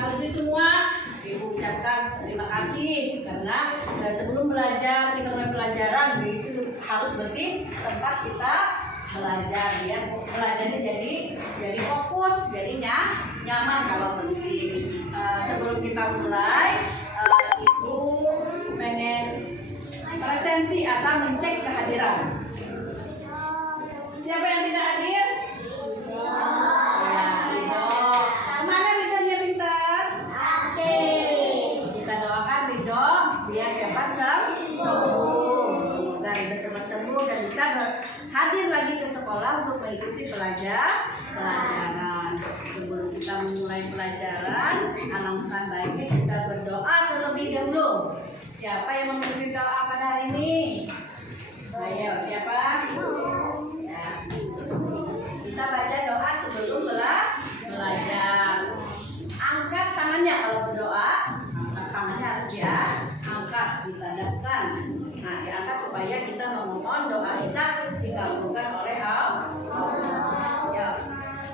bersih semua, Ibu ucapkan terima kasih karena sebelum belajar kita mulai pelajaran itu harus bersih tempat kita belajar ya. Belajarnya jadi fokus, jadinya nyaman kalau bersih. Sebelum kita mulai, Ibu pengen presensi atau mencek kehadiran. Siapa yang tidak hadir? Hadir lagi ke sekolah untuk mengikuti pelajaran. Sebelum kita memulai pelajaran, alangkah baiknya kita berdoa terlebih dahulu. Siapa yang memberi doa pada hari ini? Ayo, siapa? Ya. Kita baca doa sebelum belajar. Angkat tangannya kalau berdoa. Angkat tangannya harus diangkat, ditandanya. Nah, diangkat supaya kita memohon doa kita dikabulkan oleh Allah. Ya.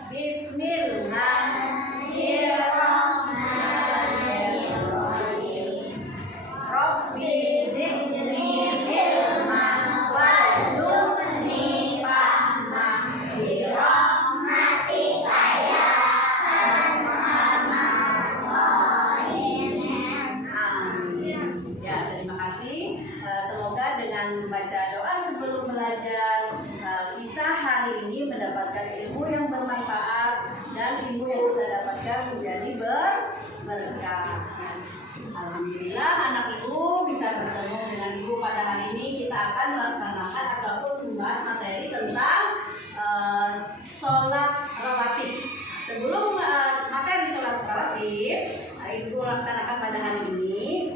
Bismillahirrahmanirrahim. Rabbi zidni ilman warzuqni fahman bi rahmatika ya arhamar rahimin. Amin. Ya, terima kasih. Semoga dengan membaca doa sebelum belajar kita hari ini mendapatkan ilmu yang bermanfaat dan ilmu yang kita dapatkan menjadi berkah. Alhamdulillah anak ibu bisa bertemu dengan ibu pada hari ini. Kita akan melaksanakan ataupun membahas materi tentang sholat rawatib. Sebelum materi sholat rawatib ibu laksanakan pada hari ini,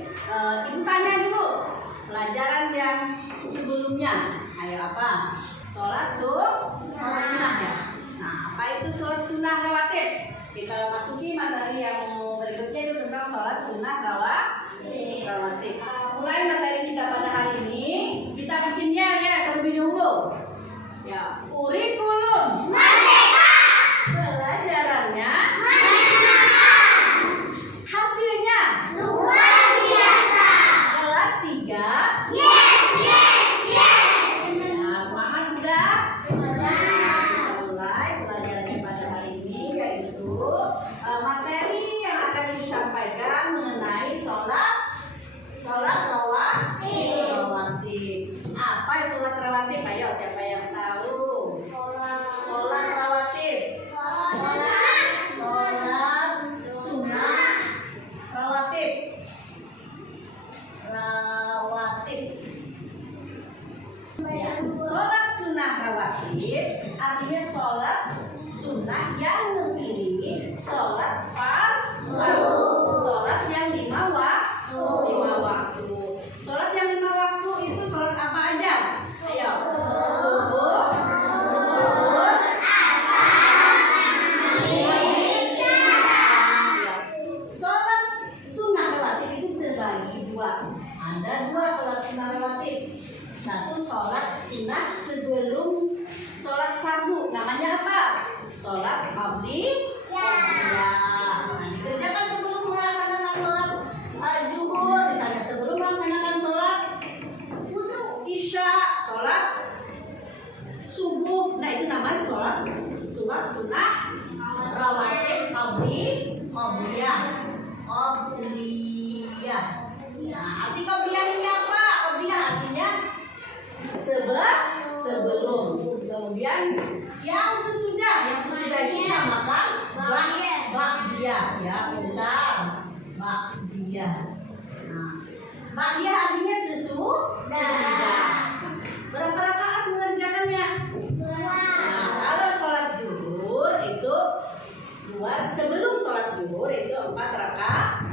ibu tanya dulu pelajaran yang sebelumnya. Ayo apa? Sholat sunnah ya. Nah, apa itu sholat sunnah rawatib? Kita masuki materi yang berikutnya itu tentang sholat sunnah rawatib. Mulai materi kita pada hari ini, kita bikinnya ya terlebih dahulu. Ya, kurikulum merdeka. Pelajarannya hasilnya luar biasa. Kelas 3. Ayo, siapa yang tahu? Sholat rawatib. Sholat sunnah rawatib. Ya, sholat sunnah rawatib artinya sholat sunnah yang mengiringi sholat fardu. Sholat yang 5 waktu. Sholat yang 5 waktu itu sholat apa aja? Ayo. Subuh, zuhur, asar, isya. Sholat sunnah rawatib itu terbagi 2. Ada 2 sholat sunnah rawatib. Satu sholat sunnah sebelum sholat fardu. Namanya apa? Sholat qabliyah. Nah, dikerjakan sebelum melaksanakan sholat zuhur, misalnya sebelum melaksanakan sholat isya, sholat subuh. Nah, itu namanya sholat sunnah rawatib qabliyah. Nah, arti qabliyah ini apa? Qabliyah artinya sebelum. Kemudian yang sesudah ini dinamakan ba'diyah ya, ulang ba'diyah. Nah, ba'diyah artinya sesudah. Berapa rakaat mengerjakannya? 2. Nah, kalau sholat zuhur itu 2. Sebelum sholat zuhur itu 4 rakaat.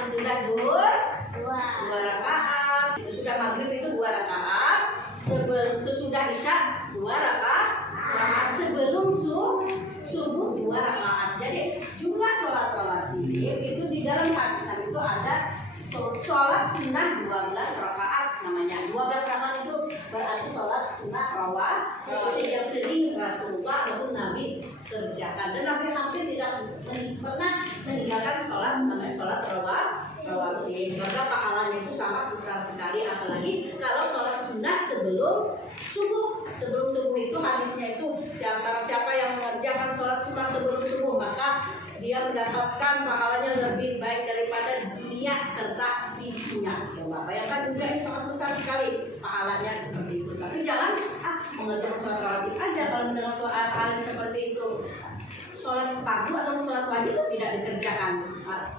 Sesudah zuhur 2 rakaat. Sesudah maghrib itu 2 rakaat. Sesudah isya 2 rakaat. Sebelum subuh 2 rakaat. Jadi jumlah sholat rawatib itu di dalam hadis itu ada sholat sunnah 12 rakaat namanya. 12 rakaat itu berarti sholat sunnah rawatib yang sering Rasulullah ataupun Nabi kerjakan, dan Nabi hampir tidak pernah meninggalkan besar sekali, apalagi kalau sholat sunnah sebelum subuh. Sebelum subuh itu hadisnya itu siapa yang mengerjakan sholat sunnah sebelum subuh maka dia mendapatkan pahalanya lebih baik daripada dunia serta isinya. Coba bayangkan juga ini sangat besar sekali pahalanya seperti itu. Tapi jangan mengerjakan sholat rawatib aja kalau mendengar soal hal seperti itu. Sholat fardu atau sholat wajib itu tidak dikerjakan.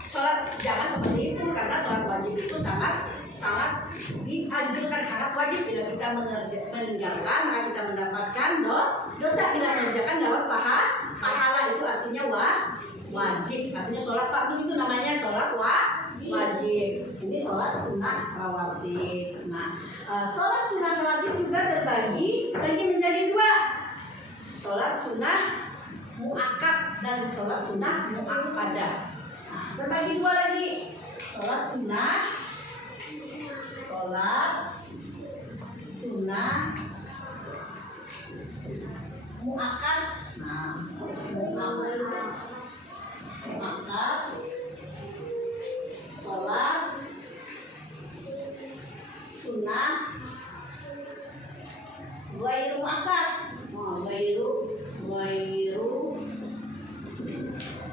Sholat jangan seperti itu karena sholat wajib itu sangat dianjurkan, sangat wajib. Bila kita meninggalkan maka kita mendapatkan dosa. Bila mengerjakan dapat pahala, itu artinya wajib. Artinya sholat fardu itu namanya sholat wajib. Ini sholat sunnah rawatib. Nah, sholat sunnah rawatib juga terbagi menjadi dua. Sholat sunnah muakkad dan sholat sunnah muakkadah. Nah, terbagi dua lagi. Sholat sunnah muakkad. Nah, muakkad, sholat sunnah ghairu muakkad. Ghairu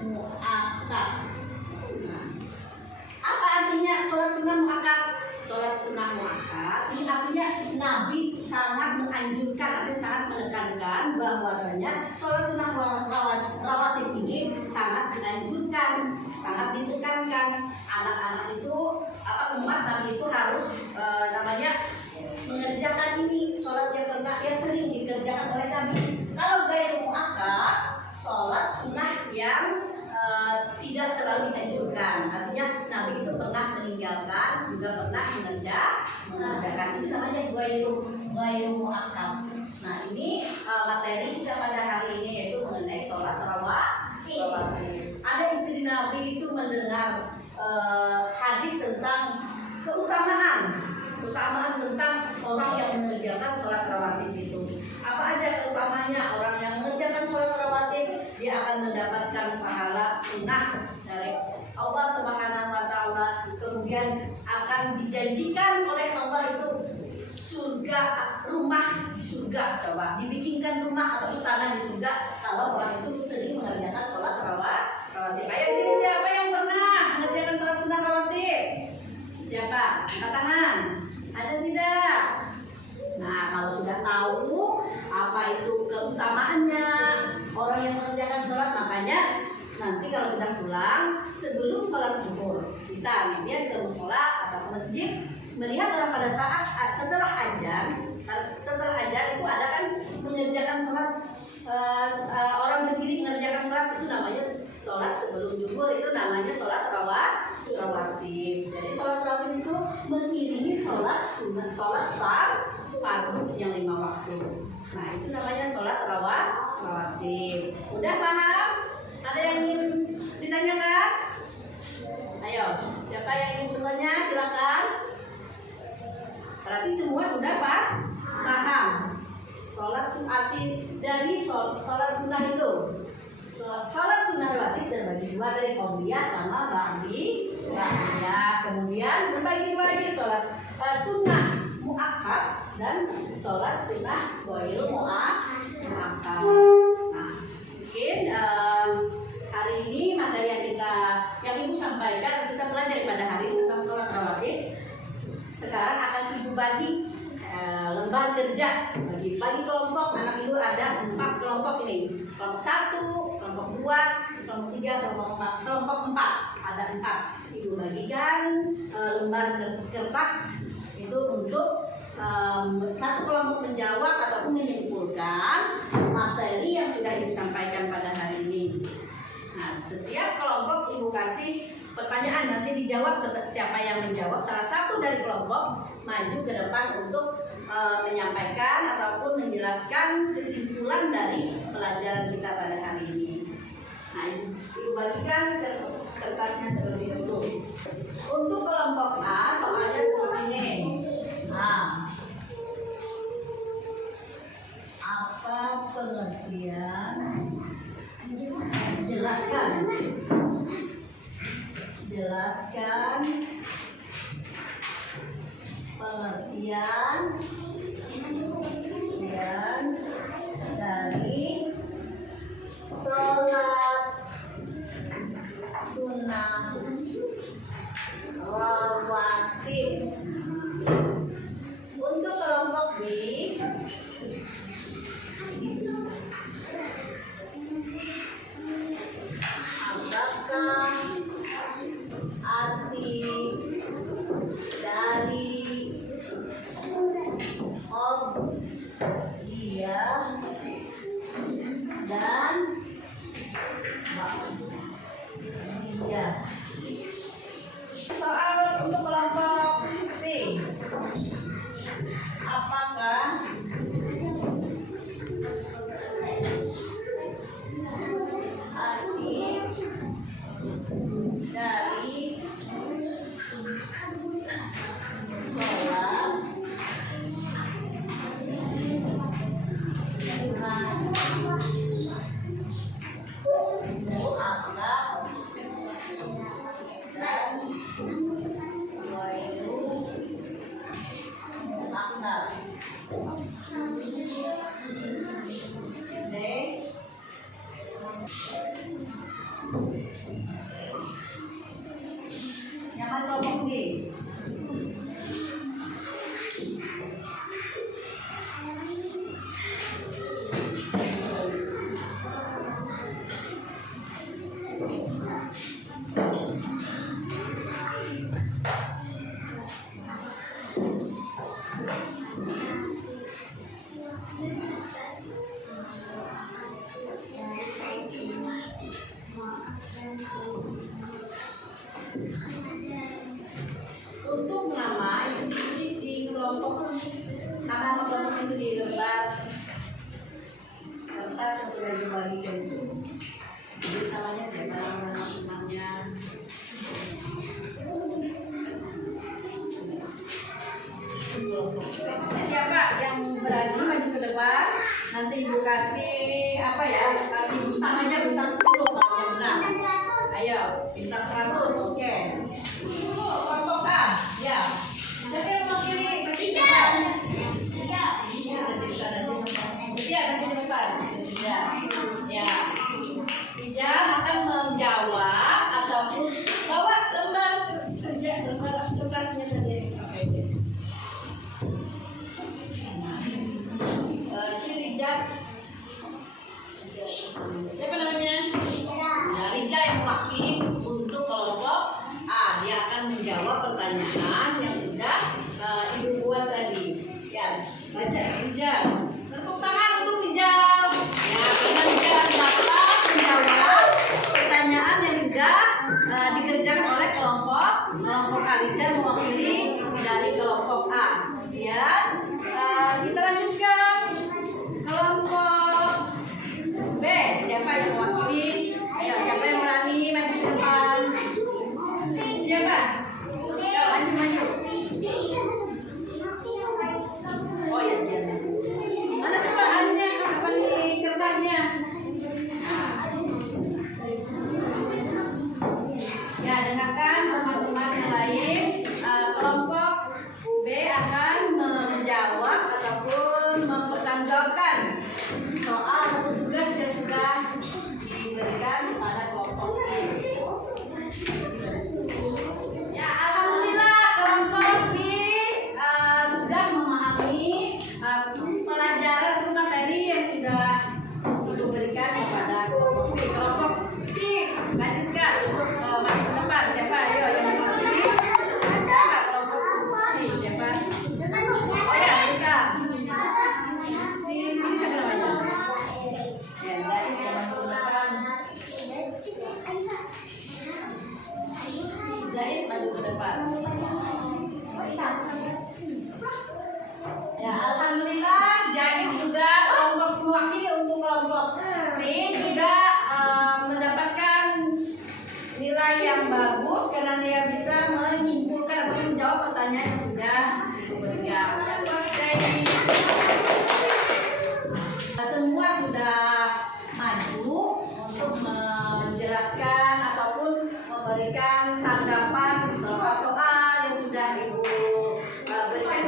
muakkad. Nah, apa artinya sholat sunnah muakkad? Sholat sunnah muakkad ini artinya Nabi sangat menganjurkan, artinya sangat menekankan bahwasanya sholat sunnah rawatib ini sangat dianjurkan, sangat ditekankan. Anak-anak itu umat Nabi itu harus mengerjakan ini sholat yang sering dikerjakan oleh Nabi. Kalau ghairu muakkad, sholat sunnah yang tidak terlalu dianjurkan, artinya Nabi itu pernah meninggalkan, juga pernah mengerjakan. Itu namanya ghairu muakkad. Nah, ini materi kita pada hari ini yaitu mengenai sholat rawatib. Ada istri Nabi itu mendengar hadis tentang keutamaan tentang orang yang mengerjakan sholat rawatib itu. Apa aja keutamanya? Orang yang mengerjakan sholat rawatib dia akan mendapatkan pahala sunnah dari Allah Subhanahu wa Ta'ala. Kemudian akan dijanjikan oleh Allah itu surga, rumah di surga. Coba dibikinkan rumah atau istana di surga kalau orang itu sering mengerjakan sholat rawatib. Ayo di sini siapa yang pernah mengerjakan sholat sunnah rawatib? Siapa? Angkat tangan. Ada tidak? Nah, kalau sudah tahu apa itu keutamaannya orang yang mengerjakan sholat, makanya nanti kalau sudah pulang sebelum sholat zuhur bisa dia ke musola atau ke masjid melihat orang pada saat setelah ajan itu ada kan mengerjakan sholat, orang berdiri mengerjakan sholat itu namanya sholat sebelum zuhur, itu namanya sholat rawatib. Jadi sholat rawatib itu mengiringi sholat sunat, sholat fardu yang 5 waktu. Nah, itu namanya sholat rawatib. Udah paham? Ada yang ingin ditanyakan? Ayo, siapa yang ingin bertanya? Silakan. Berarti semua sudah paham. Sholat arti dari sholat sunnah itu. Sholat sunnah rawatib terbagi dua, dari qabliyah sama ba'diyah. Kemudian terbagi dua lagi sholat sunnah muakkad dan sholat sunnah ghairu muakkad. Nah, mungkin hari ini materi yang Ibu sampaikan, kita belajar pada hari ini tentang sholat rawatib. Sekarang akan Ibu bagi lembar kerja, bagi kelompok. Anak Ibu ada 4 kelompok ini. Kelompok 1, kelompok 2, kelompok 3, kelompok 4. Ada 4. Ibu bagikan lembar kertas itu untuk satu kelompok menjawab ataupun menyimpulkan materi yang sudah Ibu sampaikan pada hari ini. Nah, setiap kelompok Ibu kasih pertanyaan, nanti dijawab siapa yang menjawab. Salah satu dari kelompok maju ke depan untuk menyampaikan ataupun menjelaskan kesimpulan dari pelajaran kita pada hari ini. Nah, Ibu bagikan kertasnya terlebih dahulu. Untuk kelompok A soalnya seperti ini. Nah, apa pengertian? Jelaskan pengertian dari sholat sunnah rawatib. Untuk kelompok B, apakah arti dari dia dan dia? Soal untuk kelompok C, apakah arti dari sholat muakkad dan ghairu muakkad? Yang kelompok D. Untuk nama itu ditulis di kelompok, karena kelompok itu di lembar kertas yang sudah dibagikan itu. Jadi namanya siapa namanya? Siapa yang berani maju ke depan? Nanti ibu kasih apa ya? Kasih bintang aja, bintang 10 kalau yang benar. Ayo, bintang 100, oke. Kelompok A, ya. Siapa yang mau kiri? Tiga. Tiga nanti di depan. Ya. Tiga akan menjawab ataupun bawa lembar kerja, lembar kertasnya tadi. Si Rijal. Siapa namanya? Rijal yang mewakili untuk kelompok A. Dia akan menjawab pertanyaan yang sudah ibu buat tadi. Ya, baca Rijal. Tepuk tangan untuk Rijal. Ya, karena Rijal dapat menjawab pertanyaan yang sudah dikerjakan oleh kelompok A. Rijal mewakili dari kelompok A. Kemudian kita lanjutkan kelompok B. Siapa yang mewakili? Ayo, siapa yang berani maju ke depan? Siapa? Maju. Oh ya, dia. Mana kebahannya? Apa nih kertasnya? Ya, dengarkan teman-teman yang lain. Kelompok B akan menjawab ataupun mempertanggungjawabkan soal atau tugas yang sudah diberikan kepada kelompok B. Ya, alhamdulillah kelompok B sudah memahami pelajaran materi yang sudah diberikan kepada kelompok B. Kelompok C, lanjutkan maju ke depan. Siapa? Ayo yang mewakili. Siapa kelompok C? Siapa? Oh ya, kita. Ini siapa namanya? Ya, Zaid maju ke depan. Zaid maju ke depan. Ya, alhamdulillah Zaid juga kelompok mewakili untuk kelompok C juga mendapatkan nilai yang bagus karena dia bisa menyimpulkan atau menjawab pertanyaan yang sudah diberikan. Semua sudah maju untuk menjelaskan ataupun memberikan tanggapan soal yang sudah ibu berikan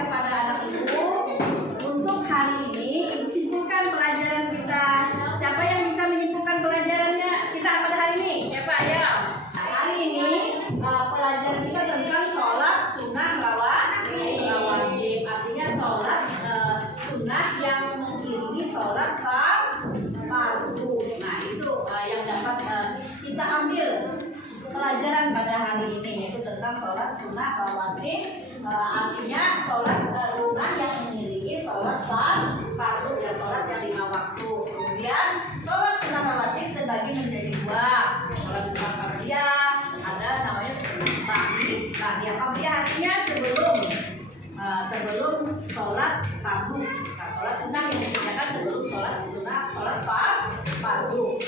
hari ini, yaitu tentang sholat sunnah rawatib. Artinya sholat sunnah yang mengiringi sholat fardu, ya sholat yang 5 waktu. Kemudian sholat sunnah rawatib terbagi menjadi 2. Sholat sunnah qabliyah, ada namanya qabliyah. Qabliyah artinya sebelum sholat fardu. Nah, sholat sunnah yang dikerjakan sebelum sholat sunnah, sholat fardu.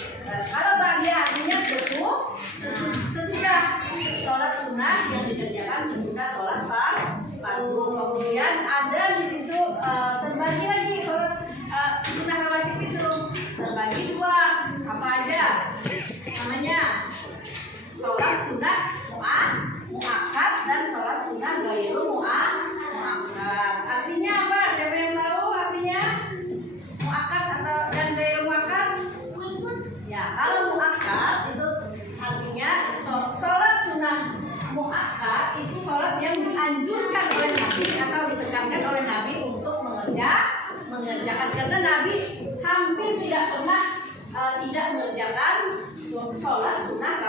Kalau ba'diyah artinya sesudah sholat sunnah yang dikerjakan sesudah sholat fardu. Kemudian ada di situ terbagi lagi sholat sunnah rawatib itu terbagi 2. Apa aja namanya? Sholat sunnah mu'akkad dan sholat sunnah ghairu mu'akkad. Artinya apa? Siapa yang tahu artinya mu'akkad atau dan ghairu mu'akkad? Ya, kalau mu'akkad itu artinya sholat sunnah mu'akkad itu sholat yang dianjurkan oleh Nabi atau ditekankan oleh Nabi untuk mengerjakan, karena Nabi hampir tidak pernah tidak mengerjakan sholat sunnah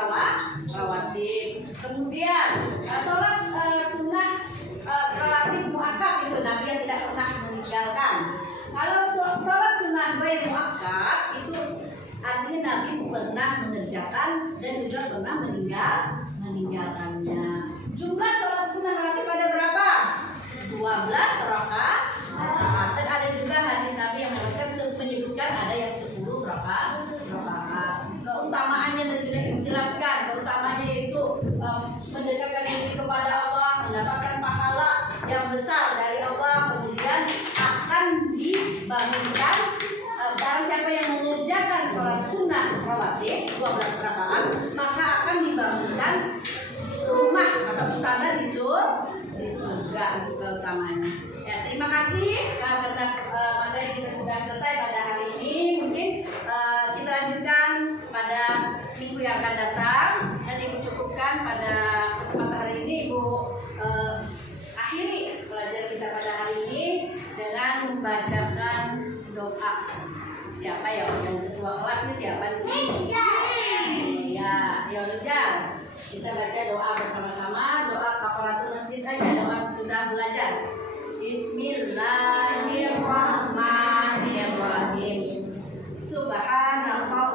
rawatib. Kemudian sholat sunnah rawatib muakkad itu Nabi yang tidak pernah meninggalkan. Kalau sholat sunnah ghairu muakkad itu artinya Nabi pernah mengerjakan dan juga pernah meninggalkannya. Jumlah sholat sunnah rawatib ada berapa? 12 rakaat. Dan ada juga hadis Nabi yang menyebutkan ada yang 10 rakaat. Keutamaannya dan sudah dijelaskan. Keutamaannya yaitu mendekatkan diri kepada Allah, mendapatkan pahala yang besar dari Allah, kemudian akan dibangunkan barang siapa yang mengerjakan sholat sunnah rawatib 12 rakaat, maka akan dibangunkan rumah atau istana di surga. Itu keutamanya. Ya, terima kasih karena materi kita sudah selesai pada hari ini. Mungkin kita lanjutkan pada minggu yang akan datang. Dan Ibu cukupkan pada kesempatan hari ini. Ibu akhiri pelajaran kita pada hari ini dengan membacakan doa. Siapa ya yang ketua kelas nih? Siapa di sini? Ya, Rijal. Kita baca doa bersama-sama. Doa kafaratul masjid aja. Doa sudah belajar. Bismillahirrahmanirrahim. Subhanallah